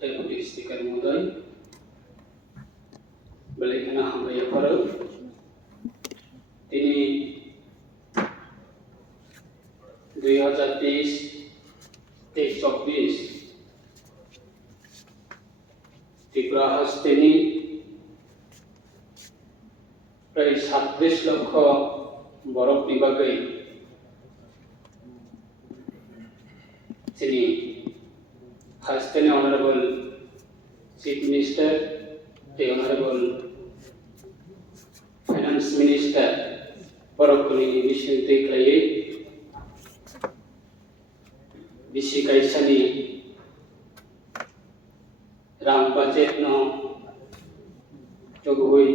Deputy Speaker Montri, balik hambraya Phirok, ini 2023-24 Tipraland ini প্রায় 27 লক্ষ বরফ বিভাগে তিনি Hastani Honorable Chief Minister, the Honorable Finance Minister, Phirokni mission teklaye, bisi kaisani ram budget no jogoi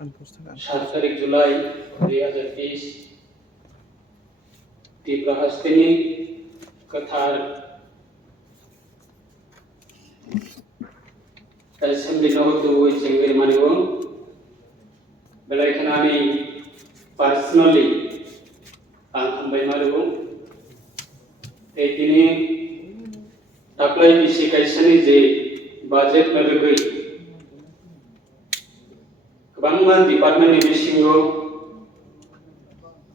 7 तारीख जुलाई 2020 Tipraland Qatar Assembly no to singir maniwo belaikanani personally ambai mariwo etini taklai bisi kaisani je budget nagoi Bangman Department ni bisingo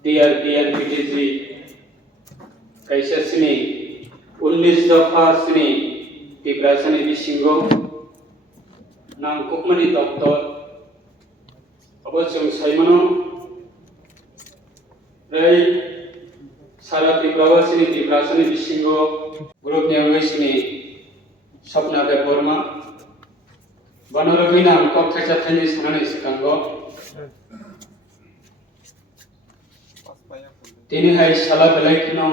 DRP and PTG kaisa sini 19 दफा sini Tipraland bisingo nang kukmani doktor abosong saimano rai sara Tipraland sini Tipraland bisingo group ni sini sapna de borma Banorogina kok kaca tenis mana isikango tini hai salah belai kino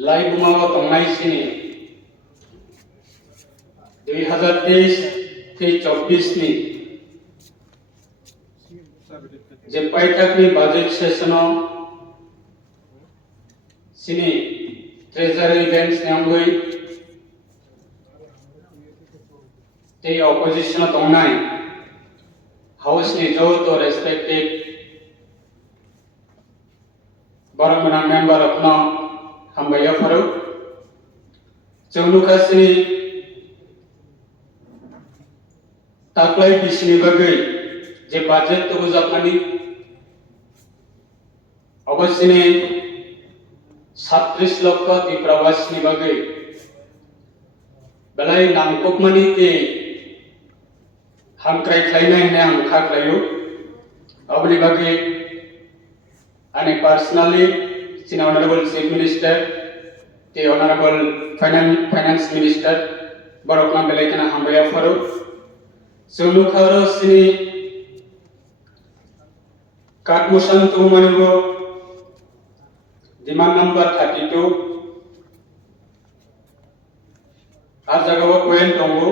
lai bumawa tongai sini 2023-24 ni je paitak ni budget session sini treasury events nyambui the opposition tongnai house ni jo to respected baramana member apna hambaya Phirok jongluka taklai bisini bagai je budget to bujapani obosini 37 লক্ষ Tipraland ni bagai belai nangkop mani te hamkrai khlainai ne ang khaklayo abni bage ani personally sina honorable chief minister the honorable finance minister borokna belaikana hambaya Phirok sunu kharo sini katmusan tu manigo demand number 32 Arjagawa point tongo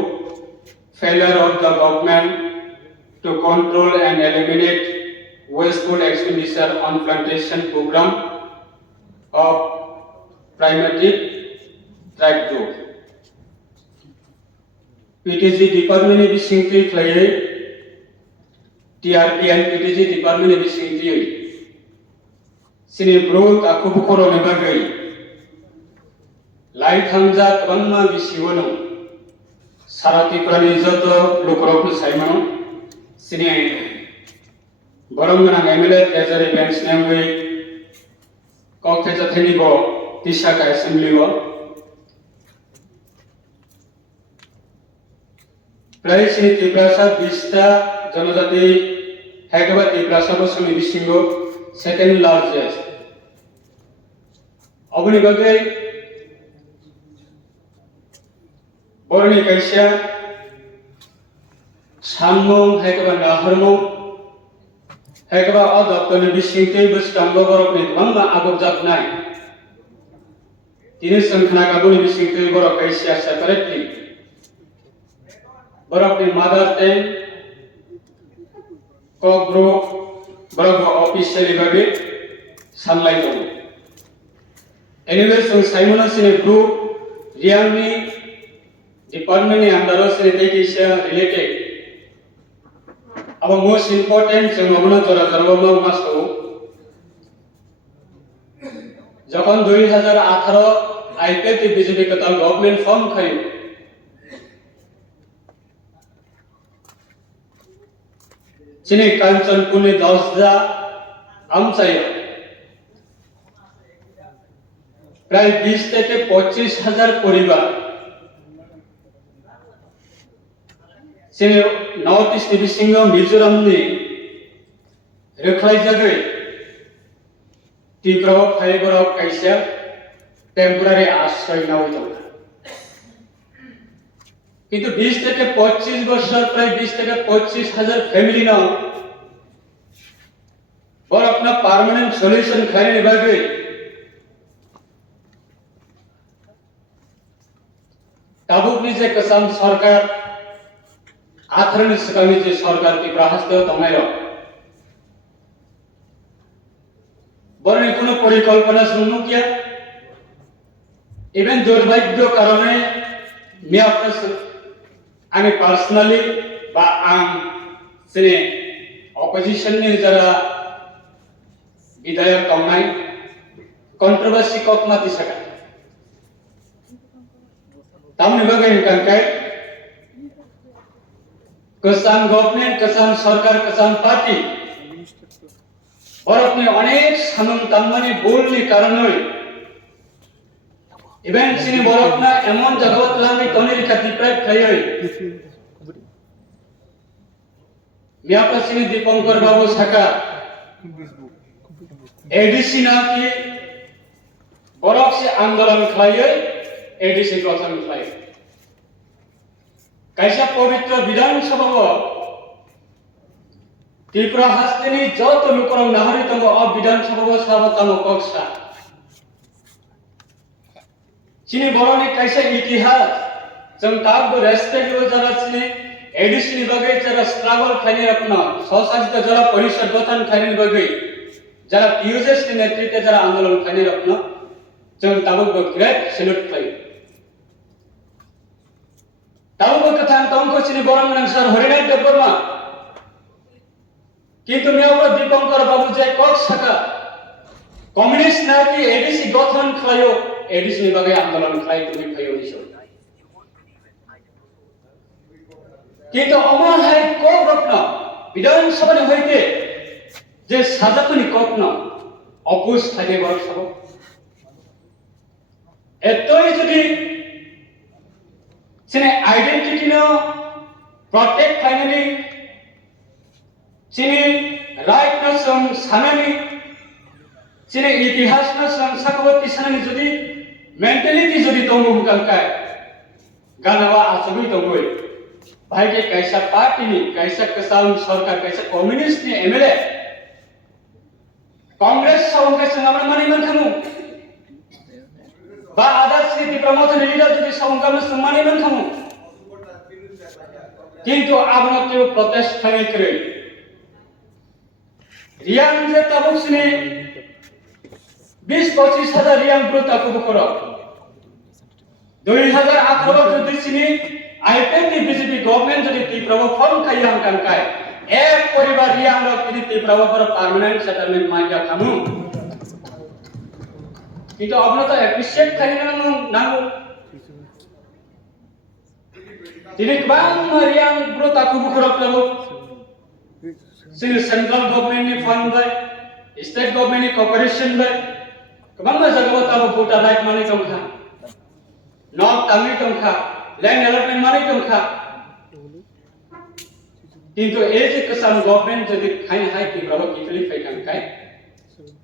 failure of the government to control and eliminate wasteful expenditure on plantation program of primitive tribe group. PTG department ni bisingti klaye TRP and PTG department ni bisingti sini growth aku bukoro ne bagai lai thangja tabangma bisiwono sarati prani joto lokroku saimano sini borongna MLA treasury bench nangwe kokteja thenibo Saka assembly go প্রায় sini Tipraland 20টা জনজাতি হেকবা Tipraland বসমি বিsingo second largest obni bagai borni kaisa samong hekaba naharmo hekaba adaptani bisingte bustanggo borokni bangma agobjak nai tini sankhna gabuni bisingte borok kaisa separately borokni mother tongue kogro borok officially bagai Sanlia dong anyway saimona sini group riangni department ni under se kaisa related aba most important jeng mabuna jora jarwa masko যখন 2018 IPF di BJP kata government form kayu. Sini kancon pune 10,000 আমচাইয়া প্রায় 20 থেকে 25,000 পরিবার সে north east division মিজোরামনি রখাইজাগে তীব্র fibre কাইসা temporary আশ্রয় নাও দং কিন্তু 20 থেকে 25 বছর প্রায় 20 থেকে 25,000 ফ্যামিলি নাও और अपना परमानेंट सॉल्यूशन खाने निभागे ताबुक निजे कसम सरकार आथरनि सकानि जे सरकार की प्रहास्ते तमायो बरने कोनो परिकल्पना शुरू किया इवन दुर्भाग्य कारणे मैं अपने पर्सनली बा आम से ऑपोजिशन ने जरा विधायक कमनाय कंट्रोवर्सी कक माति सका तामनि बगे हिंकाय किसान गवर्नमेंट किसान सरकार किसान पार्टी और अपने अनेक सानुन तामनि बोलनि कारणे इवेंट सिनि बरकना एमन जगत लांगि तनि खाति प्राय थायो मियापा सिनि दीपंकर बाबू साका एडीसी नाकी बरक से आंदोलन खाये एडीसी गठन खाये कैसा पवित्र विधानसभा त्रिपुरा हस्तिनी जत लुकरम नागरिकतम अब विधानसभा साबतम कक्षा चिनी बरने कैसा इतिहास जों ताब रेस्पेक्ट जरा चिनी एडीसी नि बगे जरा स्ट्रगल खाने रखना स्वशासित जरा परिषद गठन खाने बगे जरा पीयूजेस के नेतृत्व जरा आंदोलन खाने रखना जों ताबुक ग्रेट सैल्यूट खायो ताबुक कथा तंको चिनि बरम नंसर हरिनाथ देवबर्मा किंतु मियावर दीपंकर बाबू जे कक सका कम्युनिस्ट नाकी एडीसी गठन खायो एडीसी नि बगे आंदोलन खाय तुमि खायो निसो किंतु अमर है को रत्न विधानसभा ने होइते जे साजातनि कखनो अपुष থাকে বর্ষব এতই যদি সিনে আইডেন্টিটি নো প্রটেক্ট ফাইনালি সিনে রাইট নো সম সানানি সিনে ইতিহাস নো সম সাকবতি সানানি যদি মেন্টালিটি যদি দঙ্গ হুকালকায় গানাवा आसबि दंगoi भाई के कैसा पार्टी नि कैसा किसान सरकार कैसा कम्युनिस्ट नि एमएलए कांग्रेस सावंगे संगामन मानि मनखामु बा आदार स्थिति प्रमोशन लीडर जदि सावंगाम सम्मानि मनखामु किंतु आबनते प्रोटेस्ट खाने करे रियां जे ताबुक सिने 20-25,000 रियां ग्रोथ ताकु करो 2018 जदि सिने आईपीएफ बीजेपी गवर्नमेंट जदि तीव्र फॉर्म खाई हम कानकाय एक परिवार रियां लोग तिनि तीव्र पर परमानेंट सेटलमेंट माइया खामु किंतु अपना तो एप्रिशिएट खाई नांगु तिनि बां रियां ग्रोथ ताकु करो प्रभु सेंट्रल गवर्नमेंट नि फंड बाय स्टेट गवर्नमेंट नि कोऑपरेशन बाय कबां जगह ताबो भोटा राइट माने दंखा नॉर्थ तांगि दंखा लैंड डेवलपमेंट माने दंखा किंतु एज किसान गवर्नमेंट जदि खाइन हाय कि ब्राबो किफली फैखान खाय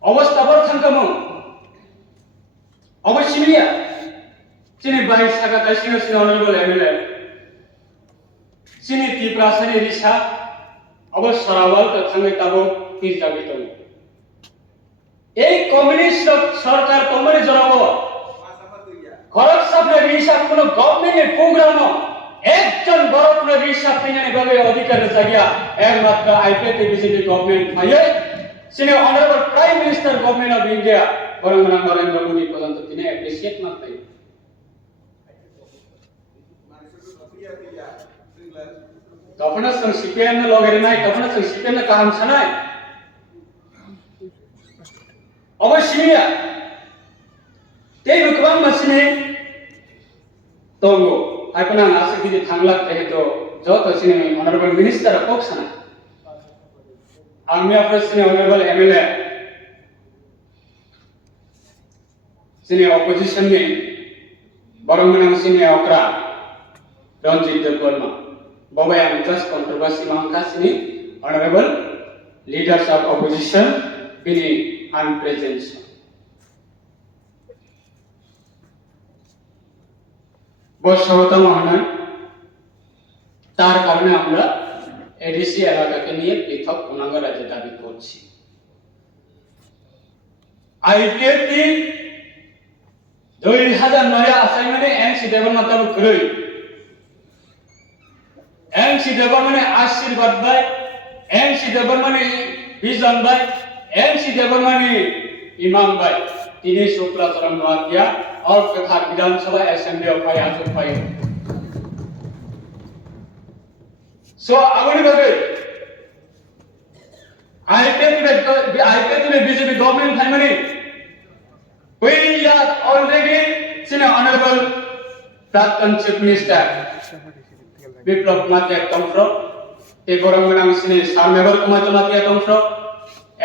अवस्था बर थांगमु अवश्यमिया चिनि बाय सागा दासिनो सिनो अनरेबल एमएलए चिनि त्रिपुरा सानि रिसा अवश्य सरावल त थांगै ताबो तिरजाबि दं এই কমিউনিস্ট সরকার তোমারে জড়াবো খরচ সাপনে রিসাব কোন গভর্নমেন্টের প্রোগ্রাম একজন বড় কোন রিসাব নিনে ভাবে অধিকার জায়গা একমাত্র আইপিএফ বিজেপি গভর্নমেন্ট ভাইয়ে সিনে honourable prime minister government of India বরংনা নরেন্দ্র মোদি পর্যন্ত তিনি অ্যাপ্রিশিয়েট না পাই তখন সং সিপিএম না লগেরে নাই তখন সং সিপিএম না কাম ছানাই অবশ্যই tei bukbang masini tongo apana asik di thanglak tehe to joto sini honorable minister kok sana ami apna sini honorable MLA sini opposition ni barang menang sini okra Ranjit Dekolma bawa yang just kontroversi mangkas ini honorable leaders of opposition bini unpresent বর্ষবতম হনন তার কারণে আমরা ADC এলাকাকে নিয়ে পৃথক পূর্ণাঙ্গ রাজ্য দাবি করছি আইপিএফটি 2009 असाइनमेंट एनसी देवर मतलब करई एनसी देवर माने आशीर्वाद बाय एनसी देवर माने विजन बाय एनसी देवर माने इमाम बाय তিনি শুক্লা চরণ মাতিয়া और तथा विधानसभा असेंबली ऑफ फाइव आज फाइव सो अगली बागे आईपीएफ में बीजेपी गवर्नमेंट है मनी we are already seen honorable प्राक्तन चीफ मिनिस्टर विप्लव मातिया तंत्र ते borang menang sini sarmebar kumato matia tंत्र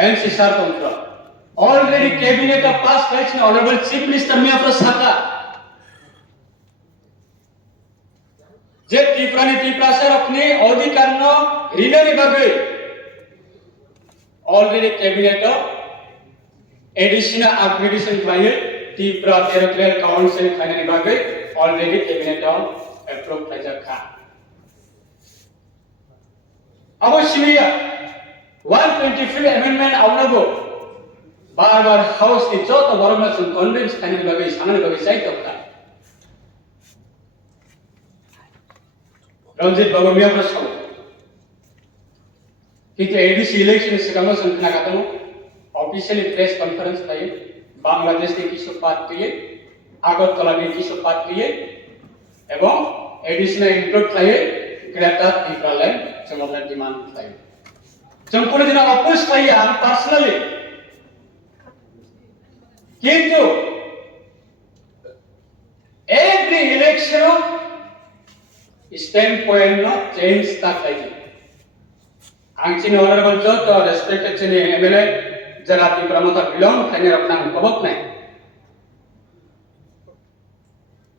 एनसी सर तंत्र already cabinet of past right honorable chief minister me apna Saka je Tiprasar apne अधिकार no rinani bage already cabinet of additional upgradation by Tipra territorial council finally bage already cabinet of approved pleasure kha avashya 125 amendment aunabo बार-बार house की जो तो बरम सुन conveyance खाने बगे सामने बगे side तक रंजित बाबू मिया प्रश्न कि एडीसी इलेक्शन से कम संख्या का तो ऑफिशियली प्रेस कॉन्फ्रेंस पाए बांग्लादेश के किसो पार्टी है आगरतला में किसो पार्टी है एवं एडीसी ने इंक्लूड पाए ग्रेटर टिप्रालैंड समलैंड डिमांड पाए संपूर्ण दिन अपोज पाए हम पर्सनली किंतु every election stand point no change तक है आंचिन honorable जो तो respected चीनी MLA जरा ती प्रमोता बिलोंग खाने अपना कबक नहीं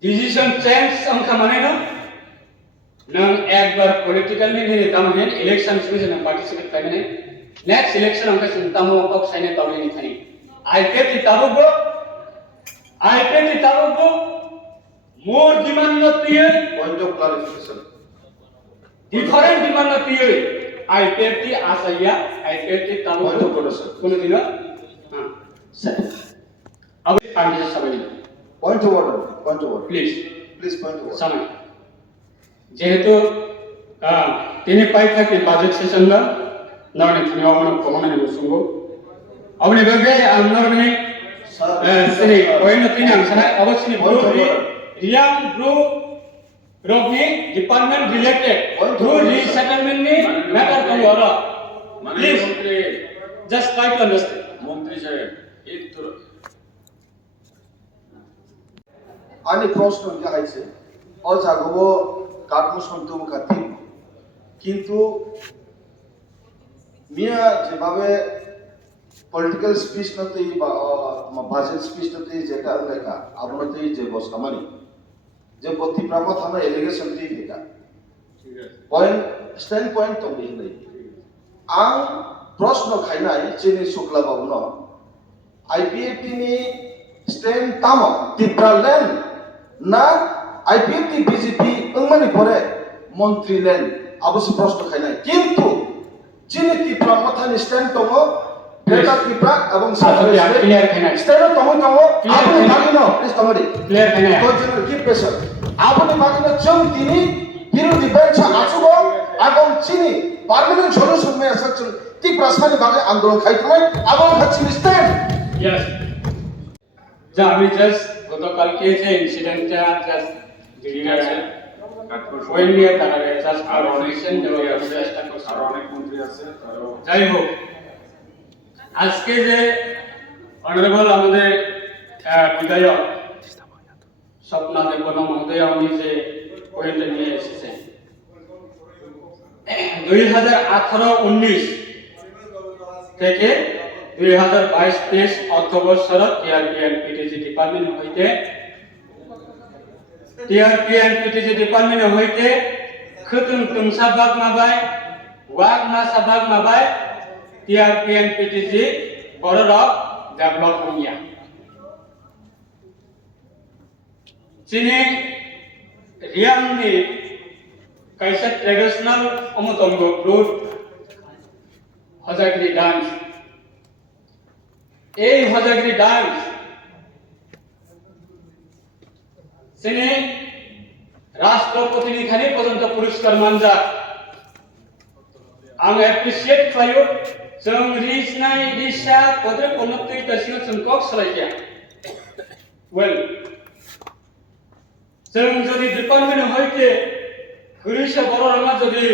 डिसीजन चेंज अंका मने नो नंग एक बार पॉलिटिकल में नहीं तम है इलेक्शन में जन पार्टिसिपेट करने नहीं नेक्स्ट इलेक्शन अंका चिंता मो कब साइने तौली नहीं खानी आईपीएफ ताबुगो मोर डिमांड नती है point of clarification different demand नती है आईपीएफ टी आसाया आईपीएफ टी ताबुगो पॉइंट ऑफ क्लैरिफिकेशन कोनो दिन हां सर अब आगे से समझ point of order please point of समझ जेहेतु तिनी पाई था कि बजट सेशन ला नवने तिनी आवण कमने नुसुंगो ಅವನಿ ಬಗ್ಗೆ ಅನ್ನೋರ್ನಿ ಸರಿ ಪॉइंट तीन अंशना अवश्य ब्रो रियांग ब्रो रोगनी डिपार्टमेंट रिलेटेड ब्रो रीसेटलमेंट में मैटर कम हो रहा please just try to understand मंत्री साहेब एक थोड़ा आणि प्रश्न जे आहे और जागो काटमुस म्हणतो मुखाती किंतु मिया जेभावे पॉलिटिकल स्पीच नते बाजेट स्पीच नते जेटा लेका आपनते जे बसकामानी जे बत्ती प्रामत हम एलिगेशन ती लेका पॉइंट स्टैंड पॉइंट तो नहीं आं प्रश्न खाइनाय चेनि सुक्ला बाबू न आईपीएफटी नि स्टैंड तामो टिप्रालैंड ना आईपीएफटी बीजेपी अंगमानि परे मंत्री लैंड अवश्य प्रश्न खाइनाय किंतु चेनि टिप्रा मथानि स्टैंड तंगो ग्रेटर टिप्रा एवं क्लियर खाइनाय स्टैंड तंगो आपनि बागिनो प्लीज तंगोदि क्लियर खाइनाय तो जनरल की प्रेशर आपनि बागिनो जों दिनि विरोधी बेंच आछुगो आगम चिनि पार्लियामेंट सल्यूशन में सक्सेस टिप्रा सानि बागे आंदोलन खाइथनाय आगम खाचिनि स्टैंड यस যা আমি জাস্ট গতকাল কে যে ইনসিডেন্টটা জাস্ট ঠিক আছে ওই নিয়ে তারা জাস্ট আর অনেকজন দেওয়ার চেষ্টা করছে আর অনেক মন্ত্রী আছে তারও যাই হোক আজকে যে অনারেবল আমাদের বিধায়ক স্বপ্না দেববর্মা মহোদয়া উনি যে পয়েন্টে নিয়ে এসেছেন 2018-19 থেকে 2022-23 অর্থবর্ষর টিআরপি এন্ড পিটিজি ডিপার্টমেন্ট হইতে খতম তুমসাবাগ মাবাই ওয়াক মাসাবাগ মাবাই টিআরপি এন্ড পিটিজি বড়রক ডেভেলপ হইয়া চিনি রিয়াংনি কাইসা ট্রেডিশনাল অমতঙ্গ গ্রুপ হজাগরি ডান্স এই হজাগরি ডান্স চিনি রাষ্ট্রপ্রতিনিধি পর্যন্ত পুরস্কার মানজা आं एप्रिशिएट खालायो जों रिजनाय रिसा पदर कमतै दासिम जों कक सलायया वेल जों जदि डिपार्टमेंट हयते गुरिसा बररमा जदि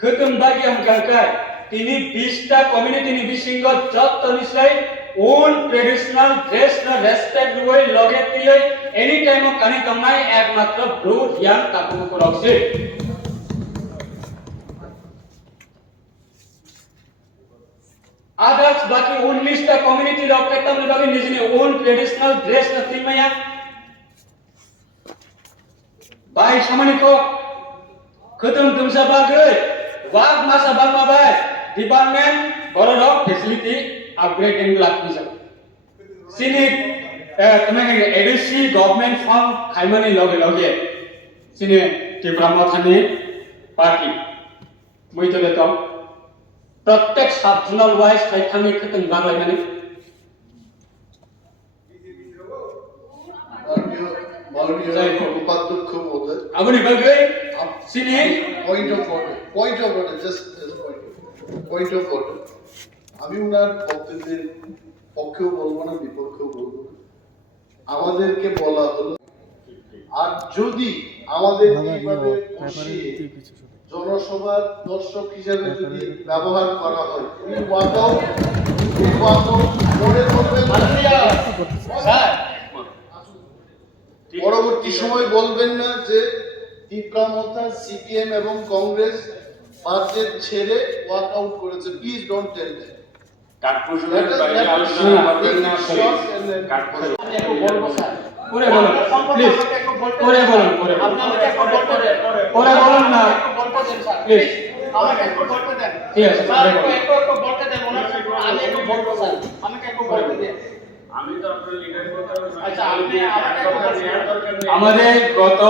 खतम बागि हम गांकाय तिनि 20 टा कम्युनिटी नि बिसिंग जत निसाय ओन ट्रेडिशनल ड्रेस ना रेस्पेक्ट वे लगे तियै एनी टाइम कानि कमाय एकमात्र ब्लू यान ताकु करौसे आदर्श बाकी 19 टा कम्युनिटी रखता में बाकी निजने ओन ट्रेडिशनल ड्रेस न तिमया बाय सामान्य को खतम तुमसा बागै वाग मासा बाग माबाय डिपार्टमेंट बररक फैसिलिटी अपग्रेडिंग लाखनि जा सिनि तमे एडीसी गवर्नमेंट फंड खाइमानि लगे लगे सिनि तिप्रामा थानि पार्टी मुइतले तो प्रत्येक सब जुनाल वाइज खाइखानि खतम बागलायनानै माननीय उपाध्यक्ष महोदय आबनि बागै सिनि point of order just point of order আমি উনার বক্তব্যের পক্ষেও বলবো না বিপক্ষেও বলবো না আমাদেরকে বলা হলো আর যদি আমাদের এইভাবে বসিয়ে জনসভার দর্শক হিসেবে যদি ব্যবহার করা হয় উনি ওয়াকআউট মনে করবেন স্যার পরবর্তী সময় বলবেন না যে তীব্রামতা সিপিএম এবং কংগ্রেস বাজেট ছেড়ে ওয়াকআউট করেছে প্লিজ ডোন্ট টেল দ্যাট কাঠপুজোর বাইরে আলোচনা করবেন না কাঠপুজো একটু বলবো স্যার পরে বলুন প্লিজ পরে বলুন আপনাকে একটু বলতে দেন পরে বলুন না প্লিজ আমাকে একটু বলতে দেন ঠিক আছে স্যার একটু বলতে দেন ওনার আমি একটু বলবো স্যার আমাকে একটু বলতে দেন আমি তো আপনার লিডার কথা আচ্ছা আপনি আমাদের গত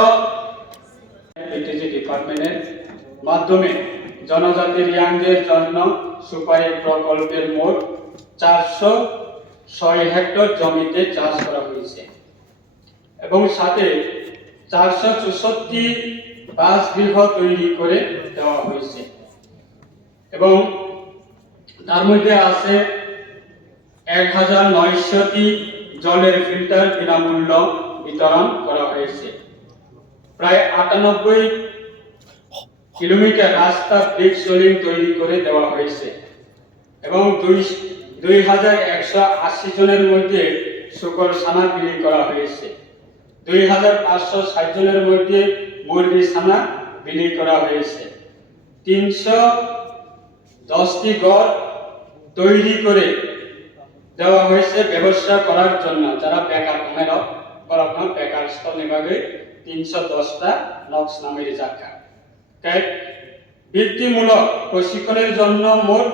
পিটিজি ডিপার্টমেন্টের মাধ্যমে জনজাতির ইয়াংদের জন্য সুপারি প্রকল্পের মোট 406 হেক্টর জমিতে চাষ করা হয়েছে এবং সাথে 464 বাসগৃহ তৈরি করে দেওয়া হয়েছে এবং তার মধ্যে আছে 1900টি জলের ফিল্টার বিনামূল্য বিতরণ করা হয়েছে প্রায় 98 কিলোমিটার রাস্তা ব্রিজ সোলিং তৈরি করে দেওয়া হয়েছে এবং 2180 জনের মধ্যে শুকর ছানা বিলি করা হয়েছে 2560 জনের মধ্যে মুরগি ছানা বিলি করা হয়েছে 310টি ঘর তৈরি করে দেওয়া হয়েছে ব্যবসা করার জন্য যারা বেকার মেরা বরফনা বেকার স্থল বিভাগে 310টা নক্স নামের জায়গা তাই বৃত্তিমূলক প্রশিক্ষণের জন্য মোট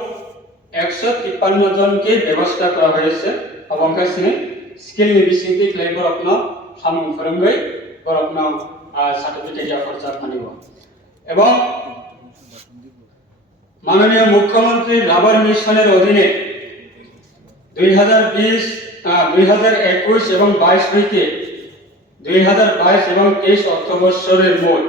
153 জনকে ব্যবস্থা করা হয়েছে এবং কাছে স্কিল বিসিটি লেবার আপনা সামন ফরঙ্গই বরফনা সার্টিফিকেট ইয়া খরচা মানিব এবং মাননীয় মুখ্যমন্ত্রী রাবার মিশনের অধীনে 2021 এবং 22 হইতে 2022 এবং 23 অর্থবর্ষের মোট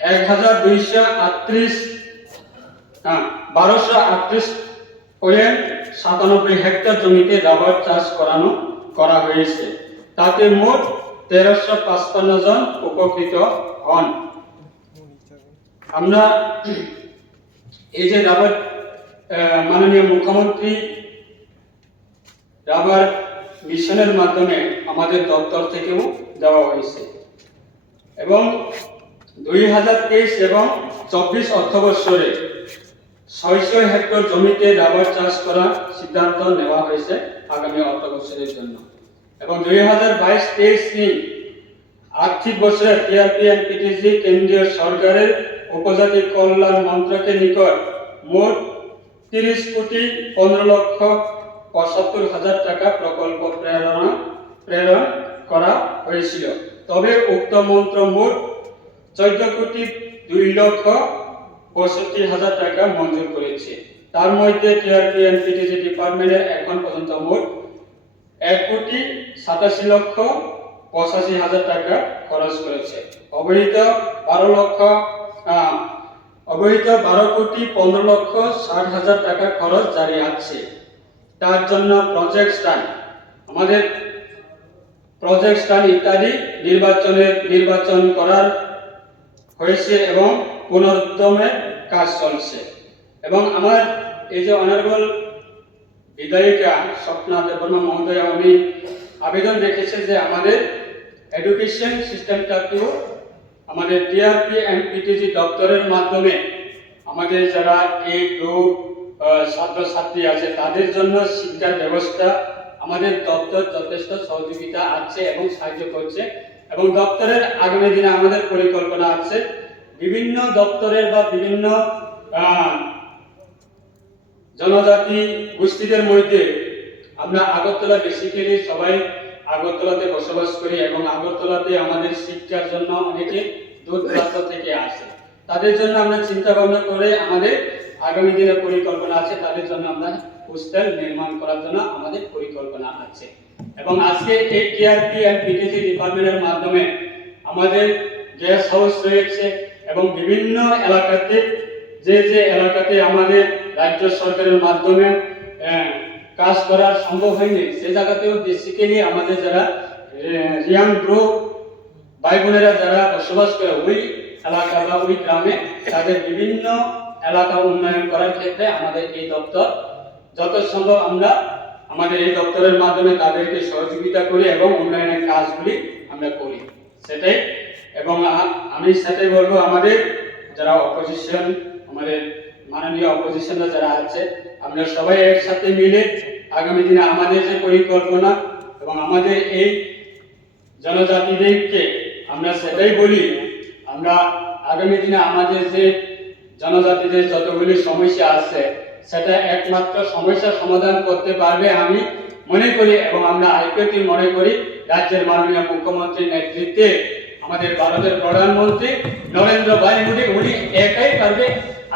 1238.97 হেক্টর জমিতে রাবার চাষ করা হয়েছে তাতে মোট 1355 জন উপকৃত হন আমরা এই যে রাবার মাননীয় মুখ্যমন্ত্রী রাবার মিশনের মাধ্যমে আমাদের দপ্তর থেকেও দেওয়া হয়েছে এবং 2023 এবং 24 অর্থবর্ষে 600 হেক্টর জমিতে রাবার চাষ করার সিদ্ধান্ত নেওয়া হয়েছে আগামী অর্থবর্ষের জন্য এবং 2022-23 আর্থিক বছরে টিআরপি এন্ড পিটিজি কেন্দ্রীয় সরকারের উপজাতি কল্যাণ মন্ত্রকের নিকট মোট 30,15,75,000 টাকা প্রকল্প প্রেরণ করা হয়েছিল। তবে উক্ত মন্ত্র মোট 14,02,65,000 টাকা মঞ্জুর করেছে। তার মধ্যে টিআরপি এন্ড পিটিজি ডিপার্টমেন্টের এখন পর্যন্ত মোট 1,87,85,000 টাকা খরচ করেছে। অবহিত 12,15,60,000 টাকা খরচ জারি আছে। তার জন্য আমাদের প্রজেক্ট স্টান ইত্যাদি নির্বাচন করার হয়েছে এবং পুনরুদ্যমে কাজ চলছে এবং আমার এই যে অনারেবল বিধায়িকা স্বপ্না দেববর্মা মহোদয়া উনি আবেদন রেখেছে যে আমাদের এডুকেশন সিস্টেমটাকেও আমাদের টিআরপি এন্ড পিটিজি দপ্তরের মাধ্যমে আমাদের যারা এই গ্রুপ ছাত্রছাত্রী আছে তাদের জন্য শিক্ষার ব্যবস্থা আমাদের দপ্তর যথেষ্ট সহযোগিতা আছে এবং সাহায্য করছে এবং দপ্তরের আগামী দিনে আমাদের পরিকল্পনা আছে বিভিন্ন দপ্তরের বা বিভিন্ন জনজাতি গোষ্ঠীদের মধ্যে আমরা আগরতলা বেসিক্যালি সবাই আগরতলাতে বসবাস করি এবং আগরতলাতে আমাদের শিক্ষার জন্য অনেকে দূর দূরান্ত থেকে আসে তাদের জন্য আমরা চিন্তা ভাবনা করে আমাদের আগামী দিনের পরিকল্পনা আছে তাদের জন্য আমরা হোস্টেল নির্মাণ করার জন্য আমাদের পরিকল্পনা আছে এবং আজকে এই টিআরপি এন্ড পিটিজি ডিপার্টমেন্টের মাধ্যমে আমাদের গেস্ট হাউস রয়েছে এবং বিভিন্ন এলাকাতে যে এলাকাতে আমাদের রাজ্য সরকারের মাধ্যমে কাজ করা সম্ভব হয়নি সেই জায়গাতেও বেসিক্যালি আমাদের যারা রিয়াং গ্রুপ ভাই বোনেরা যারা বসবাস করে ওই এলাকা বা ওই গ্রামে তাদের বিভিন্ন এলাকা উন্নয়ন করার ক্ষেত্রে আমাদের এই দপ্তর যত সম্ভব আমরা আমাদের এই দপ্তরের মাধ্যমে তাদেরকে সহযোগিতা করি এবং উন্নয়নের কাজগুলি আমরা করি সেটাই এবং আমি সেটাই বলবো আমাদের যারা অপোজিশন আমাদের মাননীয় অপোজিশনরা যারা আছে আমরা সবাই একসাথে মিলে আগামী দিনে আমাদের যে পরিকল্পনা এবং আমাদের এই জনজাতিদেরকে আমরা সেটাই বলি আমরা আগামী দিনে আমাদের যে জনজাতিদের যতগুলি সমস্যা আছে সেটা একমাত্র সমস্যা সমাধান করতে পারবে আমি মনে করি এবং আমরা আইপিওটি মনে করি রাজ্যের মাননীয় মুখ্যমন্ত্রীর নেতৃত্বে আমাদের ভারতের প্রধানমন্ত্রী নরেন্দ্র ভাই মোদী উনি একাই পারবে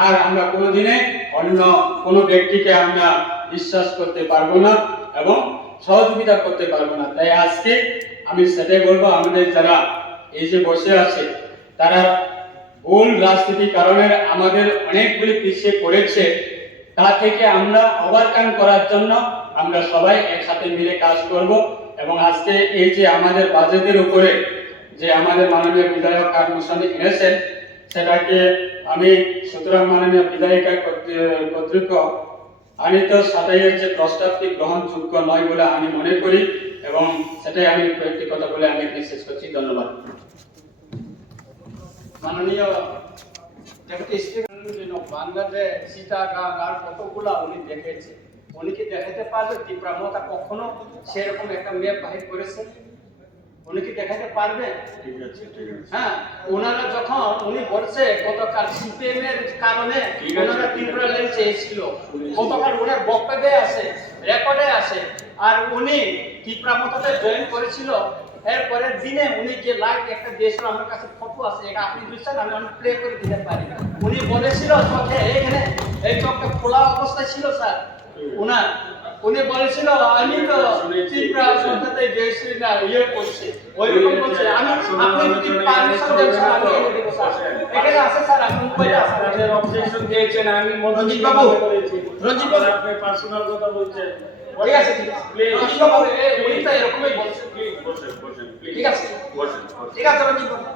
আর আমরা কোনোদিনে অন্য কোনো ব্যক্তিকে আমরা বিশ্বাস করতে পারবো না এবং সহযোগিতা করতে পারবো না তাই আজকে আমি সেটাই বলবো আমাদের যারা এই যে বসে আছে তারা ভুল রাজনীতির কারণে আমাদের অনেকগুলি পিছিয়ে পড়েছে তা থেকে আমরা ওভারকাম করার জন্য আমরা সবাই একসাথে মিলে কাজ করব এবং আজকে এই যে আমাদের বাজেটের উপরে যে আমাদের মাননীয় বিধায়ক কার্যক্রমে এনেছেন সেটাকে আমি সুতরাং মাননীয় বিধায়িকা কর্তৃক আনিত সাতাইয়ের যে প্রস্তাবটি গ্রহণযোগ্য নয় বলে আমি মনে করি এবং সেটাই আমি কয়েকটি কথা বলে আমি এখানে শেষ করছি ধন্যবাদ মাননীয় ডেপুটি স্পিকার বাংলাদেশ সীতাগাং আর কতগুলা উনি দেখেছে উনি কি দেখাতে পারবে ত্রিপুরা কখনো সেরকম একটা ম্যাপ বাহির করেছে উনি কি দেখাতে পারবে হ্যাঁ ওনারা যখন উনি বলছে গতকাল সিপিএম এর কারণে ওনারা ত্রিপুরাল্যান্ড চেয়েছিল গতকাল ওনার বক্তব্যে আছে রেকর্ডে আছে আর উনি ত্রিপুরা মতাতে জয়েন করেছিল এরপরের দিনে উনি যে লাইভ একটা দিয়েছিল আমার কাছে ফটো আছে এটা আপনি বুঝছেন আমি প্লে করে দিতে পারি উনি বলেছিল চোখে এখানে এই চোখটা খোলা অবস্থায় ছিল স্যার ওনার উনি বলেছিল আমি তো ত্রিপুরা মতাতে গেছি না ইয়ে করছি ওইরকম বলছে আমি আপনি যদি পারমিশন দেন স্যার আমি দেব স্যার এখানে আছে স্যার আপনি মোবাইলে আছে আপনাদের অবজেকশন দিয়েছেন আমি রঞ্জিত বাবু আপনি পার্সোনাল কথা বলছেন ঠিক আছে রঞ্জিত বাবু উনি তো এরকমই বলছে প্লিজ বসেন ঠিক আছে বসেন ঠিক আছে রঞ্জিত বাবু